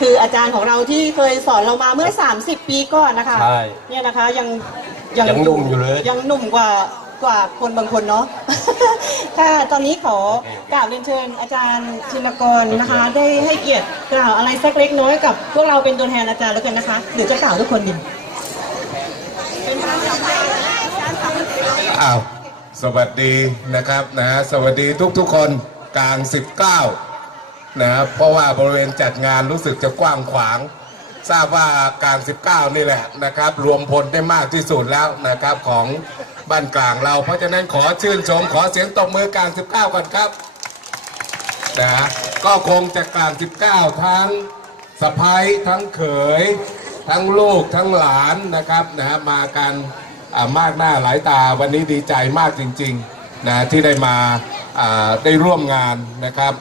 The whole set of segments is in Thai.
คืออาจารย์ของเราที่เคยสอนเรามาเมื่อ 30 ปีก่อนนะคะใช่เนี่ยนะคะยังยังหนุ่มอยู่เลย ยังหนุ่มกว่ากว่าคนบางคนเนาะ ค่ะตอนนี้ขอกราบเรียนเชิญอาจารย์ชินกรนะคะ ได้ให้เกียรติกล่าวอะไรสักเล็กน้อยกับ พวกเราเป็นตัวแทนอาจารย์แล้วกันนะคะหรือจะกล่าวทุกคนดีอ้าวสวัสดีนะครับนะสวัสดีทุกๆคนกลาง 19 นะเพราะว่าบริเวณจัดงานรู้สึกจะกว้างขวาง ทราบว่ากาง19 นี่แหละนะครับ รวมพลได้มากที่สุดแล้วนะครับของบ้านกลางเรา เพราะฉะนั้นขอชื่นชมขอเสียงตบมือกลาง19 ก่อนครับนะก็คงจะกลาง19 ทั้งสะพ้ายทั้งเขย ทั้งลูกทั้งหลานนะครับนะมากันมากหน้าหลายตาวันนี้ดีใจมากจริงๆนะที่ได้มาได้ร่วมงานนะครับ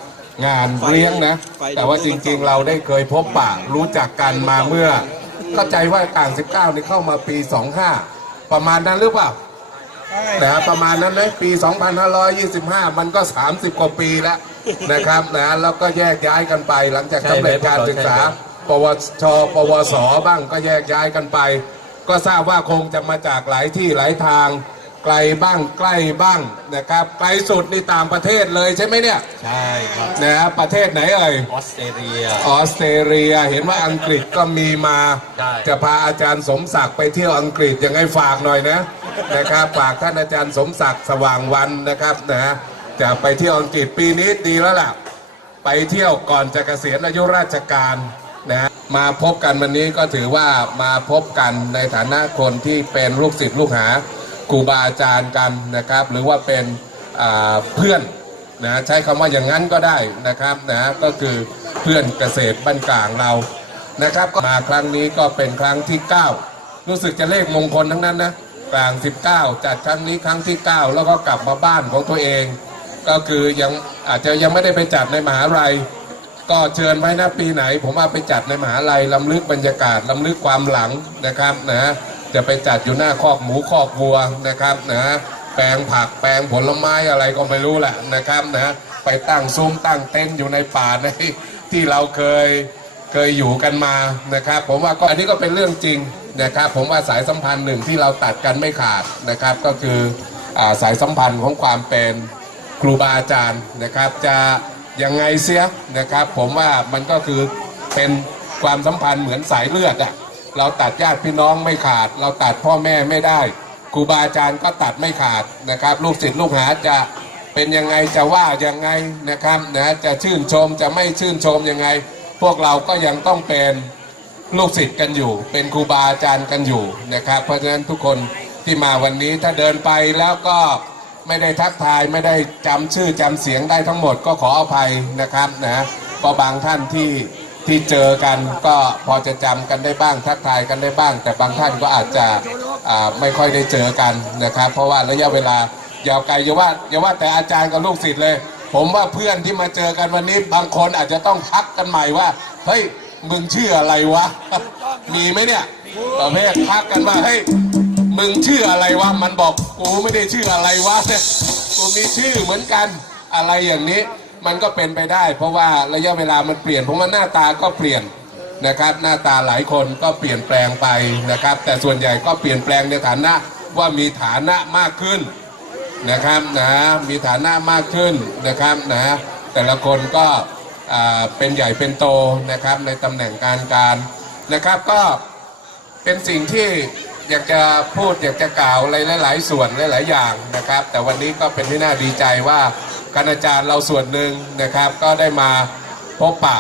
งานเลี้ยงนะ แต่ว่าจริงๆ เราได้เคยพบปะรู้จักกันมาเมื่อ เข้าใจว่ากลาง 19 นี่เข้ามาปี 25 ประมาณนั้นหรือเปล่านะประมาณนั้นเลยปี 2525 มันก็ 30 กว่าปีแล้วนะครับนะแล้วก็แยกย้ายกันไป หลังจากใช่สำไหมเร็จการศึกษาใช่ไหมปวช ปวส บ้างก็แยกย้ายกันไป ก็ทราบว่าคงจะมาจากหลายที่หลายทาง ไกลบ้างใกล้บ้างนะครับ ไกลสุดนี่ต่างประเทศเลยใช่ไหมเนี่ยใช่ครับนะประเทศไหนเอ่ยออสเตรเลียออสเตรเลียเห็นว่าอังกฤษก็มีมา ใช่ จะพาอาจารย์สมศักดิ์ไปเที่ยวอังกฤษยังไงฝากหน่อยนะนะครับฝากท่านอาจารย์สมศักดิ์สว่างวันนะครับนะจะไปเที่ยวอังกฤษปีนี้ดีแล้วล่ะ ไปเที่ยวก่อนจะเกษียณอายุราชการนะมาพบกันวันนี้ก็ถือว่ามาพบกันในฐานะคนที่เป็นลูกศิษย์ลูกหา ครูบาอาจารย์กันนะครับ หรือว่าเป็นเพื่อนนะใช้คำว่าอย่างนั้นก็ได้นะครับนะก็คือเพื่อนเกษตรบ้านกลางเรานะครับก็มาครั้งนี้ก็เป็นครั้งที่ 9 รู้สึกจะเลขมงคลทั้งนั้นนะกลาง 19 จัดครั้งนี้ครั้งที่ 9 แล้วก็กลับมาบ้านของตัวเอง ก็คือยังอาจจะยังไม่ได้ไปจัดในมหาลัย ก็เชิญไว้นะปีไหน ผมว่าไปจัดในมหาลัยลำลึกบรรยากาศลำลึกความหลังนะครับนะ จะไปจัดอยู่หน้าคอกหมูคอกวัวนะครับนะแปลงผักแปลงผลไม้อะไรก็ไม่รู้แหละนะครับนะไปตั้งซุ้มตั้งเต็นท์อยู่ในป่าในที่เราเคยเคยอยู่กันมานะครับ ผมว่าก็อันนี้ก็เป็นเรื่องจริงนะครับ ผมว่าสายสัมพันธ์หนึ่งที่เราตัดกันไม่ขาดนะครับ ก็คืออาสายสัมพันธ์ของความเป็นครูบาอาจารย์นะครับ จะยังไงเสียนะครับ ผมว่ามันก็คือเป็นความสัมพันธ์เหมือนสายเลือดอะ เราตัดญาติพี่น้องไม่ขาด เราตัดพ่อแม่ไม่ได้ครูบาอาจารย์ก็ตัดไม่ขาดนะครับ ลูกศิษย์ลูกหาจะเป็นยังไงจะว่ายังไงนะครับนะจะชื่นชมจะไม่ชื่นชมยังไง พวกเราก็ยังต้องเป็นลูกศิษย์กันอยู่ เป็นครูบาอาจารย์กันอยู่นะครับ เพราะฉะนั้นทุกคนที่มาวันนี้ถ้าเดินไปแล้วก็ไม่ได้ทักทายไม่ได้จำชื่อจำเสียงได้ทั้งหมดก็ขออภัยนะครับนะก็บางท่านที่ ที่เจอกันก็พอจะจำกันได้บ้างทักทายกันได้บ้าง แต่บางท่านก็อาจจะไม่ค่อยได้เจอกันนะครับ เพราะว่าระยะเวลายาวไกลอย่าว่าอย่าว่าแต่อาจารย์กับลูกศิษย์เลย ผมว่าเพื่อนที่มาเจอกันวันนี้บางคนอาจจะต้องทักกันใหม่ว่าเฮ้ยมึงชื่ออะไรวะ มีไหมเนี่ยประเภททักกันว่าเฮ้ยมึงชื่ออะไรวะมันบอกกูไม่ได้ชื่ออะไรวะเนี่ยกูมีชื่อเหมือนกันอะไรอย่างนี้ มันก็เป็นไปได้ เพราะว่าระยะเวลามันเปลี่ยนผมว่าหน้าตาก็เปลี่ยนนะครับ หน้าตาหลายคนก็เปลี่ยนแปลงไปนะครับ แต่ส่วนใหญ่ก็เปลี่ยนแปลงในฐานะว่ามีฐานะมากขึ้นนะครับนะมีฐานะมากขึ้นนะครับนะแต่ละคนก็อ่าเป็นใหญ่เป็นโตนะครับในตำแหน่งการการนะครับก็เป็นสิ่งที่อยากจะพูดอยากจะกล่าวอะไรหลาย ๆ ส่วนหลาย ๆ อย่างนะครับ แต่วันนี้ก็เป็นที่น่าดีใจว่า คณาจารย์เราส่วนหนึ่งนะครับ ก็ได้มาพบปะ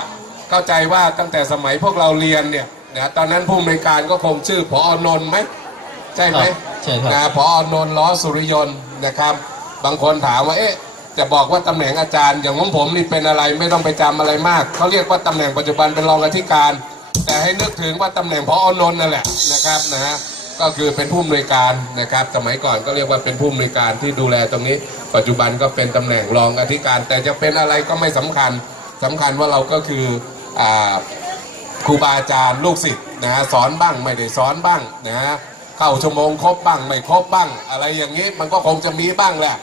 เข้าใจว่าตั้งแต่สมัยพวกเราเรียนเนี่ยนะตอนนั้นผู้อำนวยการก็คงชื่อพอนนท์ไหมใช่ไหมครับใช่ครับนะพอนนท์ล้อสุริยนต์นะครับ บางคนถามว่าเอ๊ะจะบอกว่าตำแหน่งอาจารย์ อย่างของผมนี่เป็นอะไรไม่ต้องไปจำอะไรมากเขาเรียกว่าตำแหน่งปัจจุบันเป็นรองอธิการ แต่ให้นึกถึงว่าตำแหน่งพอนนท์นั่นแหละนะครับนะฮะ ก็คือเป็นผู้อำนวยการนะครับ สมัยก่อนก็เรียกว่าเป็นผู้อำนวยการที่ดูแลตรงนี้ ปัจจุบันก็เป็นตำแหน่งรองอธิการ แต่จะเป็นอะไรก็ไม่สำคัญสำคัญว่าเราก็คือครูบาอาจารย์ลูกศิษย์นะฮะสอนบ้างไม่ได้สอนบ้างนะฮะเข้าชั่วโมงครบบ้างไม่ครบบ้าง อะไรอย่างนี้มันก็คงจะมีบ้างแหละ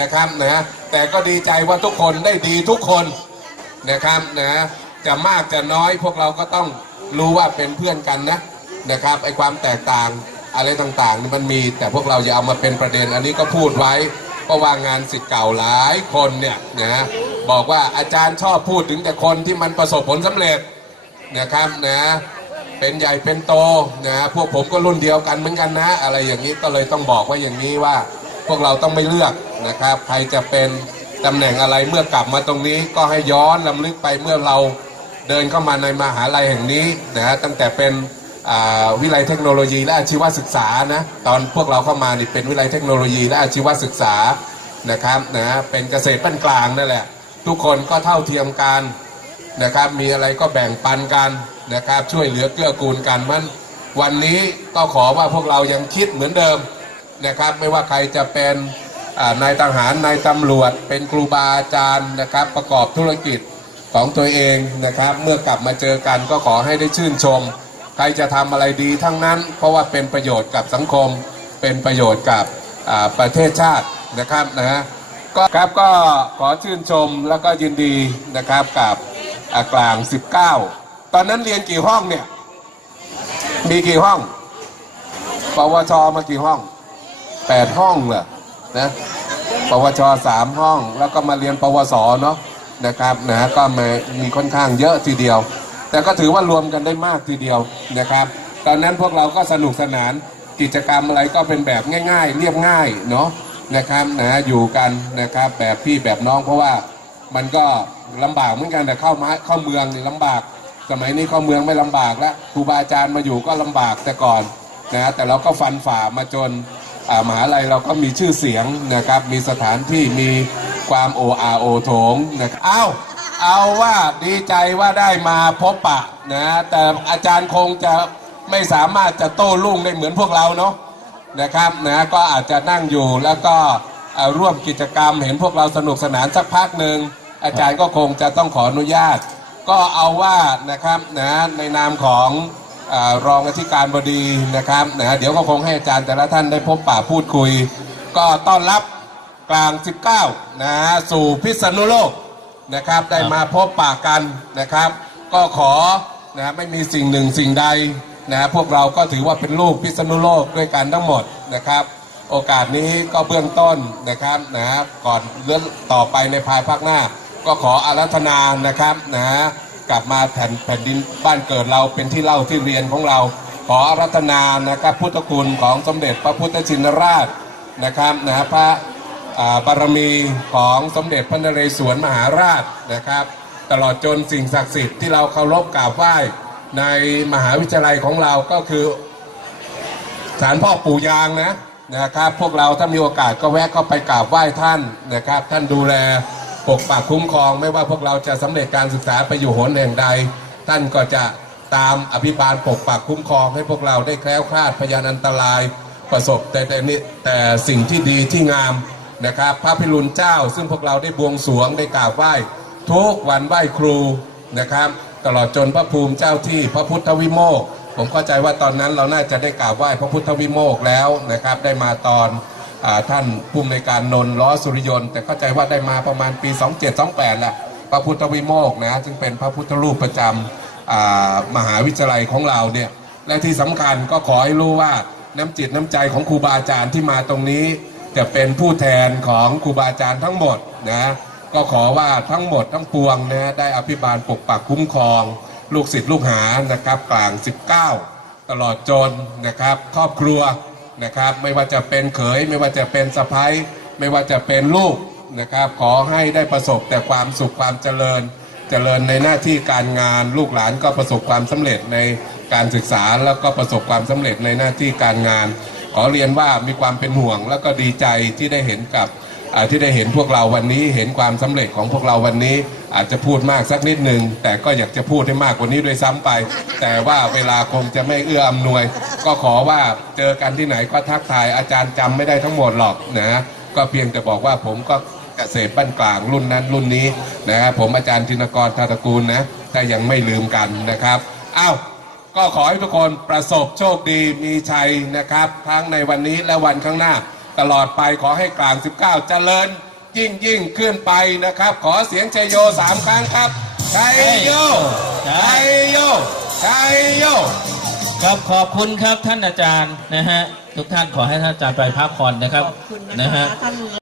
นะครับนะฮะแต่ก็ดีใจว่าทุกคนได้ดีทุกคนนะครับนะจะมากจะน้อยพวกเราก็ต้องรู้ว่าเป็นเพื่อนกันนะนะครับไอความแตกต่าง อะไรต่างๆนี่มันมี แต่พวกเราอย่าเอามาเป็นประเด็น อันนี้ก็พูดไว้เพราะว่างานสิทธิ์เก่าหลายคนเนี่ยนะบอกว่าอาจารย์ชอบพูดถึงแต่คนที่มันประสบผลสำเร็จนะครับนะเป็นใหญ่เป็นโตนะพวกผมก็รุ่นเดียวกันเหมือนกันนะ อะไรอย่างนี้ก็เลยต้องบอกว่าอย่างนี้ว่า พวกเราต้องไม่เลือกนะครับ ใครจะเป็นตำแหน่งอะไรเมื่อกลับมาตรงนี้ก็ให้ย้อนลำลึกไปเมื่อเราเดินเข้ามาในมหาลัยแห่งนี้นะตั้งแต่เป็น วิทยาลัยเทคโนโลยีและอาชีวศึกษานะตอนพวกเราเข้ามานี่เป็นวิทยาลัยเทคโนโลยีและอาชีวศึกษานะครับนะเป็นเกษตรปั้นกลางนั่นแหละ ทุกคนก็เท่าเทียมกันนะครับมีอะไรก็แบ่งปันกันนะครับช่วยเหลือเกื้อกูลกันมันวันนี้ก็ขอว่าพวกเรายังคิดเหมือนเดิมนะครับไม่ว่าใครจะเป็นนายทหารนายตำรวจ เป็นครูบาอาจารย์นะครับประกอบธุรกิจของตัวเองนะครับ เมื่อกลับมาเจอกันก็ขอให้ได้ชื่นชม ใครจะทำอะไรดีทั้งนั้น เพราะว่าเป็นประโยชน์กับสังคม เป็นประโยชน์กับประเทศชาตินะครับนะฮะก็ครับก็ขอชื่นชมแล้วก็ยินดีนะครับกับอ่ากลาง 19 ตอนนั้นเรียนกี่ห้องเนี่ย มีกี่ห้องปวชมากี่ห้องแปดห้องเหรอนะปวชสามห้อง แล้วก็มาเรียนปวสเนาะนะครับนะก็มีค่อนข้างเยอะทีเดียว แต่ก็ถือว่ารวมกันได้มากทีเดียวนะครับ ตอนนั้นพวกเราก็สนุกสนานกิจกรรมอะไรก็เป็นแบบง่าย ๆ เรียบง่ายเนาะนะครับนะอยู่กันนะครับแบบพี่แบบน้องเพราะว่ามันก็ลำบากเหมือนกันแต่เข้ามาเข้าเมืองนี่ลำบาก สมัยนี้เข้าเมืองไม่ลำบากแล้วครูบาอาจารย์มาอยู่ก็ลำบากแต่ก่อนนะแต่เราก็ฟันฝ่ามาจนอ่ามหาลัยเราก็มีชื่อเสียงนะครับมีสถานที่มีความโออาโอโถงนะครับเอาว เอาว่าดีใจว่าได้มาพบปะนะ แต่อาจารย์คงจะไม่สามารถจะโต้รุ่งได้เหมือนพวกเราเนาะนะครับนะก็อาจจะนั่งอยู่แล้วก็ร่วมกิจกรรมเห็นพวกเราสนุกสนานสักพักหนึ่งอาจารย์ก็คงจะต้องขออนุญาต ก็เอาว่านะครับนะในนามของอรองอธิการบดีนะครับนะเดี๋ยวก็คงให้อาจารย์แต่ละท่านได้พบปะพูดคุย ก็ต้อนรับกลาง 19นะสู่พิษณุโลก นะครับได้มาพบปะกันนะครับ ก็ขอนะไม่มีสิ่งหนึ่งสิ่งใดนะพวกเราก็ถือว่าเป็นลูกพิษณุโลกด้วยกันทั้งหมดนะครับ โอกาสนี้ก็เบื้องต้นนะครับนะก่อนเรื่องต่อไปในภายภาคหน้า ก็ขออารัธนานะครับนะกลับมาแผ่นแผ่นดินบ้านเกิดเราเป็นที่เล่าที่เรียนของเรา ขออารัธนานะครับพุทธคุณของสมเด็จพระพุทธชินราชนะครับนะพระ บารมีของสมเด็จพระนเรศวรมหาราชนะครับ ตลอดจนสิ่งศักดิ์สิทธิ์ที่เราเคารพกราบไหว้ในมหาวิทยาลัยของเราก็คือศาลพ่อปู่ยางนะนะครับ พวกเราถ้ามีโอกาสก็แวะเข้าไปกราบไหว้ท่านนะครับ ท่านดูแลปกปักคุ้มครอง ไม่ว่าพวกเราจะสำเร็จการศึกษาไปอยู่หนแห่งใด ท่านก็จะตามอภิบาลปกปักคุ้มครองให้พวกเราได้แคล้วคลาดพยานอันตรายประสบแต่แต่นี่แต่สิ่งที่ดีที่งาม นะครับ พระพิรุณเจ้า ซึ่งพวกเราได้บวงสรวงได้กราบไหว้ทุกวันไหว้ครูนะครับ ตลอดจนพระภูมิเจ้าที่พระพุทธวิโมกผมเข้าใจว่าตอนนั้นเราน่าจะได้กราบไหว้พระพุทธวิโมกแล้วนะครับ ได้มาตอนอท่านผู้อำนวยการนนท์ล้อสุริยนต์แต่เข้าใจว่าได้มาประมาณปี 2728แหละพระพุทธวิโมกนะซึ่งเป็นพระพุทธรูปประจำมหาวิทยาลัยของเราเนี่ยและที่สำคัญก็ขอให้รู้ว่าน้ำจิตน้ำใจของครูบาอาจารย์ที่มาตรงนี้ จะเป็นผู้แทนของครูบาอาจารย์ทั้งหมดนะก็ขอว่าทั้งหมดทั้งปวงนะได้อภิบาลปกปักคุ้มครอง ลูกศิษย์ลูกหานะครับกลาง 19 ตลอดจนนะครับครอบครัวนะครับไม่ว่าจะเป็นเขยไม่ว่าจะเป็นสะพ้ายไม่ว่าจะเป็นลูกนะครับขอให้ได้ประสบแต่ความสุขความเจริญ เจริญในหน้าที่การงานลูกหลานก็ประสบความสำเร็จในการศึกษาแล้วก็ประสบความสำเร็จในหน้าที่การงาน ขอเรียนว่ามีความเป็นห่วง แล้วก็ดีใจที่ได้เห็นกับที่ได้เห็นพวกเราวันนี้ เห็นความสำเร็จของพวกเราวันนี้ อาจจะพูดมากสักนิดหนึ่งแต่ก็อยากจะพูดให้มากกว่านี้ด้วยซ้ำไป แต่ว่าเวลาคงจะไม่เอื้ออำนวย ก็ขอว่าเจอกันที่ไหนก็ทักทายอาจารย์จำไม่ได้ทั้งหมดหรอกนะก็เพียงแต่บอกว่าผมก็เกษตรบ้านกลางรุ่นนั้นรุ่นนี้นะครับผมอาจารย์ธินกรทาตกูลนะถ้ายังไม่ลืมกันนะครับอ้าว ก็ขอให้ทุกคนประสบโชคดีมีชัยนะครับ ทั้งในวันนี้และวันข้างหน้า ตลอดไปขอให้กลาง 19 เจริญ ยิ่งยิ่งขึ้นไปนะครับ ขอเสียงชัยโยสามครั้งครับชัยโยชัยโยชัยโยครับขอบคุณครับท่านอาจารย์นะฮะทุกท่านขอให้ท่านอาจารย์ไปพักผ่อนนะครับขอบคุณนะนะคะฮะท่าน